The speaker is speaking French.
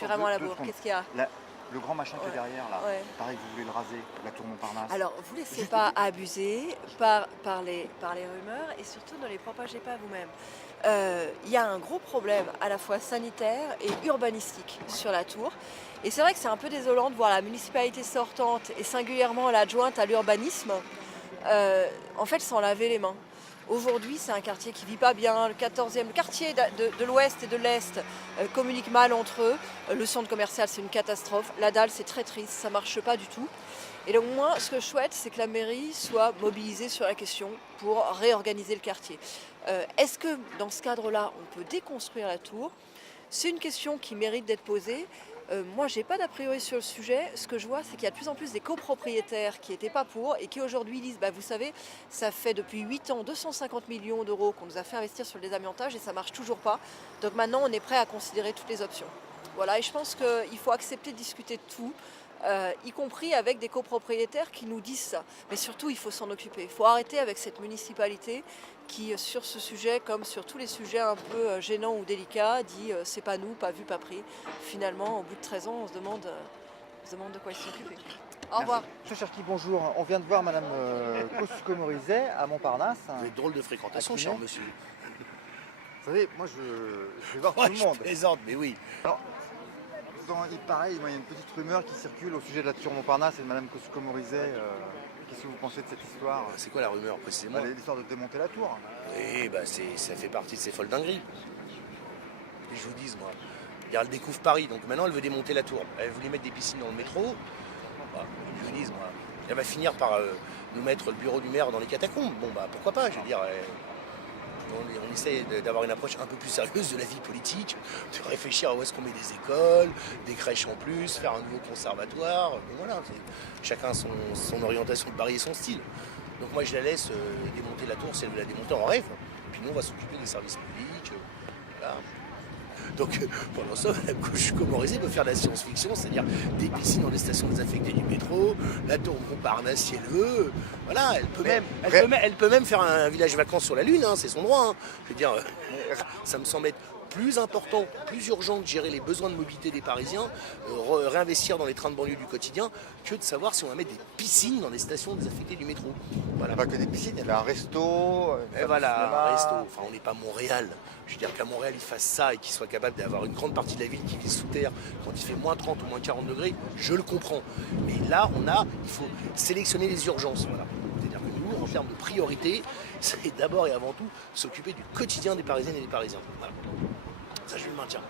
suis vraiment à la bourre. secondes. Qu'est-ce qu'il y a? Le grand machin qui est derrière là, Ouais. pareil que vous voulez le raser, la tour Montparnasse. Alors, vous laissez Juste pas abuser par les rumeurs et surtout ne les propagez pas vous-même. Il y a un gros problème à la fois sanitaire et urbanistique sur la tour. Et c'est vrai que c'est un peu désolant de voir la municipalité sortante et singulièrement l'adjointe à l'urbanisme en fait s'en laver les mains. Aujourd'hui, c'est un quartier qui vit pas bien. Le 14e, le quartier de l'ouest et de l'est communiquent mal entre eux. Le centre commercial, c'est une catastrophe. La dalle, c'est très triste, ça marche pas du tout. Et donc moi, ce que je souhaite, c'est que la mairie soit mobilisée sur la question pour réorganiser le quartier. Est-ce que dans ce cadre-là, on peut déconstruire la tour? C'est une question qui mérite d'être posée. Moi, j'ai pas d'a priori sur le sujet. Ce que je vois, c'est qu'il y a de plus en plus des copropriétaires qui n'étaient pas pour et qui aujourd'hui disent, vous savez, ça fait depuis 8 ans 250 millions d'euros qu'on nous a fait investir sur le désamiantage et ça marche toujours pas. Donc maintenant, on est prêt à considérer toutes les options. Voilà, et je pense qu'il faut accepter de discuter de tout, y compris avec des copropriétaires qui nous disent ça. Mais surtout, il faut s'en occuper. Il faut arrêter avec cette municipalité qui, sur ce sujet, comme sur tous les sujets un peu gênants ou délicats, dit c'est pas nous, pas vu, pas pris. Finalement, au bout de 13 ans, on se demande de quoi ils sont occupés. Au revoir. Monsieur Cherki, bonjour. On vient de voir Madame Kosciusko-Morizet à Montparnasse. Vous êtes drôle de fréquentation, cher monsieur. Vous savez, moi je vais voir tout le Je monde. plaisante, mais oui. Alors, pareil, il y a une petite rumeur qui circule au sujet de la tour Montparnasse et de Madame Kosciusko-Morizet. Qu'est-ce que vous pensez de cette histoire? C'est quoi la rumeur précisément? L'histoire de démonter la tour. Oui, ça fait partie de ces folles dingueries. Et je vous dis, moi, elle découvre Paris, donc maintenant elle veut démonter la tour. Elle voulait mettre des piscines dans le métro. Je vous dis, moi, elle va finir par nous mettre le bureau du maire dans les catacombes. Bon, pourquoi pas, je veux dire. On essaie d'avoir une approche un peu plus sérieuse de la vie politique, de réfléchir à où est-ce qu'on met des écoles, des crèches en plus, faire un nouveau conservatoire. Mais voilà, chacun son orientation de Paris et son style. Donc moi je la laisse démonter la tour si elle veut la démonter en rêve. Puis nous on va s'occuper des services publics. Voilà. Donc pendant ça, Mme Kosciusko-Morizet peut faire de la science-fiction, c'est-à-dire des piscines dans les stations désaffectées du métro, la tour Montparnasse si elle veut. Voilà, elle peut même faire un village vacances sur la Lune, hein, c'est son droit. Hein. Je veux dire, ça me semble être plus important, plus urgent de gérer les besoins de mobilité des Parisiens, réinvestir dans les trains de banlieue du quotidien, que de savoir si on va mettre des piscines dans les stations désaffectées du métro. Voilà. Pas que des piscines, il y a un resto. Et voilà, un resto. Enfin, on n'est pas Montréal. Je veux dire qu'à Montréal, ils fassent ça et qu'ils soient capables d'avoir une grande partie de la ville qui vit sous terre quand il fait moins 30 ou moins 40 degrés, je le comprends. Mais là, il faut sélectionner les urgences. Voilà. C'est-à-dire que nous, en termes de priorité, c'est d'abord et avant tout s'occuper du quotidien des Parisiennes et des Parisiens. Voilà. Ça, je le maintiens.